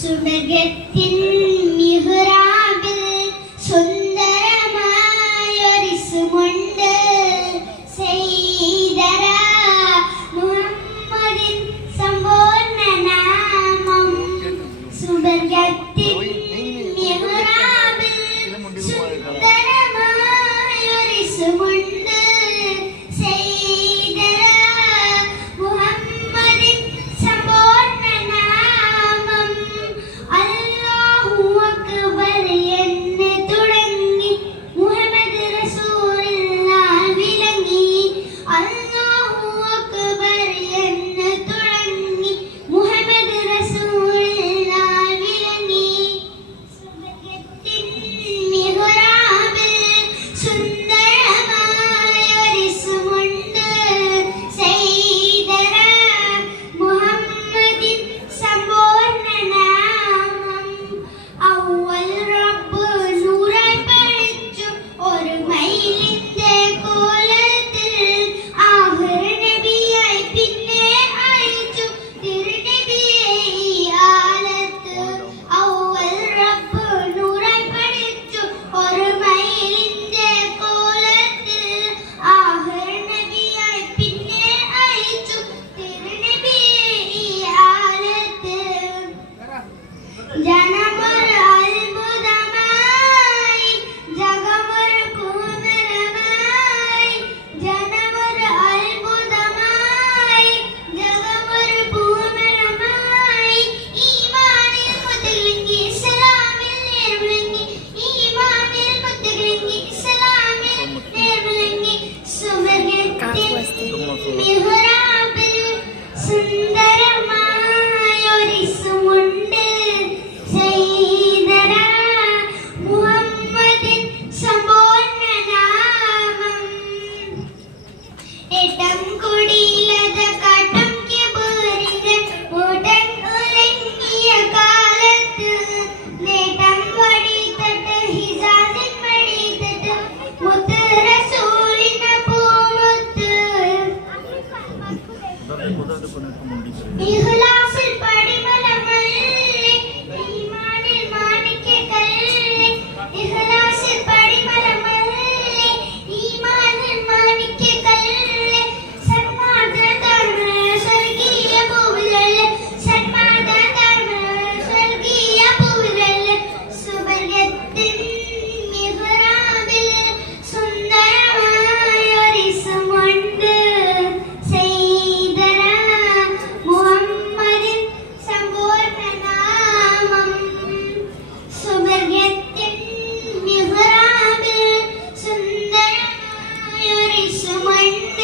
സുബഗത്തിൻ മിഹ്റാബിൽ സുന്ദരമായൊരിസുമുണ്ട് സയ്യിദന മുഹമ്മദിൻ സമ്പൂർണ്ണ നാമം. സുബഗത്തിൻ മിഹ്റാബിൽ സുന്ദരമായൊരിസുമുണ്ട് സയ്യിദന മുഹമ്മദിൻ സമ്പൂർണ്ണ നാമം. അല്ലാഹു അക്ബർ എന്ന് തുടങ്ങി മുഹമ്മദ് റസൂലുള്ളാഹ് വിളങ്ങി. അല്ലാഹു അക്ബർ എന്ന് തുടങ്ങി മുഹമ്മദ് റസൂലുള്ളാഹ് വിളങ്ങി. സുബഗത്തിൻ മിഹ്റാബിൽ സുന്ദരമായൊരിസുമുണ്ട് സയ്യിദന മുഹമ്മദിൻ സമ്പൂർണ്ണ നാമം. അവ്വൽ റബ്ബ് നൂറായി പടച്ചു ഒരു മൈലിന്റെ കോലത്തിൽ. ആഖിർ നബിയായി പിന്നെ അയച്ചു തിരുനബിയെ ഈ ആലത്ത്. അവ്വൽ റബ്ബ് നൂറായി പടച്ചു ഒരു മൈലിന്റെ കോലത്തിൽ. ആഖിർ നബിയായി പിന്നെ അയച്ചു തിരുനബിയെ ഈ ആലത്ത്. ജനമൊരു അത്ഭുതമായി ജഗമൊരു പൂമരമായി. ജനമൊരു അത്ഭുതമായി ജഗമൊരു പൂമരമായി. ഈമാനിൽ മുത്തലങ്ങി ഇസ്ലാമിൽ നേർവിളങ്ങി. ഈമാനിൽ മുത്തലങ്ങി ഇസ്ലാമിൽ നേർവിളങ്ങി. സുബഗത്തിൻ മിഹ്റാബിൽ സുന്ദരമായൊരിസുമുണ്ട് സയ്യിദന മുഹമ്മദിൻ സമ്പൂർണ്ണ നാമം. ഇടം കുടിലത കാട്ടും കിബറികൾ ഉടൻ ഉലങ്ങിയ കാലത്ത്. നേട്ടം വഴിത്തട്ട് ഹിജാസിൻ വഴിത്തട്ട് മുത്ത് റസൂലിന പൂമുത്ത്. ഇഖ്ലാസിൽ പടിമലമല്ലേ ഈമാനിൽ മാണിക്യക്കല്ലേ. ഇഖ്ലാസിൽ പടിമലമല്ലേ ഈമാനിൽ മാണിക്യക്കല്ലേ. സന്മാർഗ്ഗധർമ്മ സ്വർഗീയ പൂവിലല്ലേ. സന്മാർഗ്ഗധർമ്മ സ്വർഗീയ പൂവിലല്ലേ. സുബഗത്തിൻ മിഹ്റാബിൽ സുന്ദരമായൊരിസുമുണ്ട് സയ്യിദന മുഹമ്മദിൻ സമ്പൂർണ്ണ നാമം. സുബഗത്തിൻ മിഹ്റാബിൽ സുന്ദരമായൊരിസുമുണ്ട്